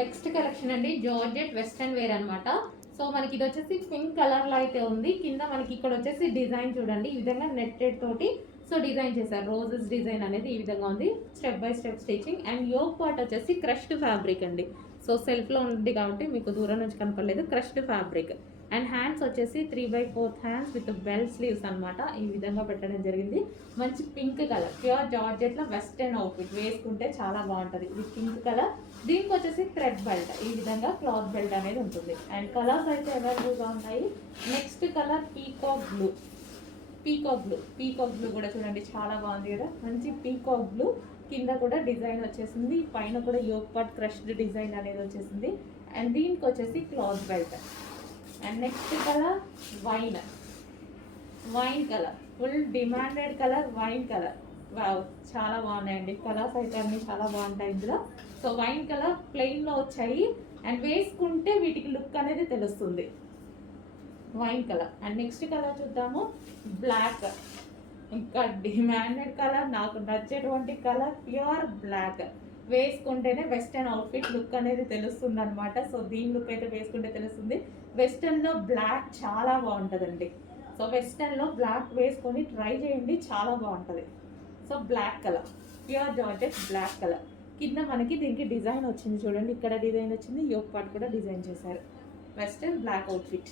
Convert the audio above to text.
Next collection అండి georgette western wear అనమాట. So మనకి ఇది వచ్చేసి పింక్ కలర్ లో అయితే ఉంది. కింద మనకి ఇక్కడ వచ్చేసి డిజైన్ చూడండి, ఈ విధంగా నెట్టెడ్ తోటి సో డిజైన్ చేశారు. రోజెస్ డిజైన్ అనేది ఈ విధంగా ఉంది, step by step stitching. And yoke part వచ్చేసి క్రష్డ్ ఫ్యాబ్రిక్ అండి. సో సెల్ఫ్ లో ఉంది కాబట్టి మీకు దూరం నుంచి కనపడలేదు, క్రష్డ్ ఫ్యాబ్రిక్. అండ్ హ్యాండ్స్ వచ్చేసి 3/4 హ్యాండ్స్ విత్ బెల్ స్లీవ్స్ అనమాట. ఈ విధంగా పెట్టడం జరిగింది. మంచి పింక్ కలర్, ప్యూర్ జార్జెట్ లో వెస్టర్న్ అవుట్ఫిట్ వేసుకుంటే చాలా బాగుంటుంది. ఇది పింక్ కలర్. దీనికి వచ్చేసి థ్రెడ్ బెల్ట్, ఈ విధంగా క్లాత్ బెల్ట్ అనేది ఉంటుంది. అండ్ కలర్స్ అయితే అవైలబుల్గా ఉంటాయి. Next colour peacock blue. Peacock blue కూడా చూడండి చాలా బాగుంది కదా, మంచి పీకాక్ బ్లూ. కింద కూడా డిజైన్ వచ్చేసింది, పైన కూడా యోక్ పార్ట్ క్రష్డ్ డిజైన్ అనేది వచ్చేసింది. అండ్ దీనికి వచ్చేసి cloth belt. And next colour wine colour, full demanded colour wine colour. Wow, చాలా బాగున్నాయండి కలర్స్ అయితే అన్ని చాలా బాగుంటాయి ఇందులో. సో వైన్ కలర్ ప్లెయిన్లో వచ్చాయి. అండ్ వేసుకుంటే వీటికి లుక్ అనేది తెలుస్తుంది, wine colour. And next colour చూద్దాము, బ్లాక్. ఇంకా డిమాండెడ్ కలర్, నాకు నచ్చేటువంటి కలర్ ప్యూర్ బ్లాక్. వేసుకుంటేనే వెస్టర్న్ అవుట్ఫిట్ లుక్ అనేది తెలుస్తుంది అనమాట. సో దీని లుక్ అయితే వేసుకుంటే తెలుస్తుంది. వెస్టర్న్లో బ్లాక్ చాలా బాగుంటుందండి. సో వెస్టర్న్లో బ్లాక్ వేసుకొని ట్రై చేయండి, చాలా బాగుంటుంది. So black colour, pure georgette black colour. కింద మనకి దీనికి డిజైన్ వచ్చింది చూడండి, ఇక్కడ డిజైన్ వచ్చింది, యోక్ పార్ట్ కూడా డిజైన్ చేశారు. Western black outfit.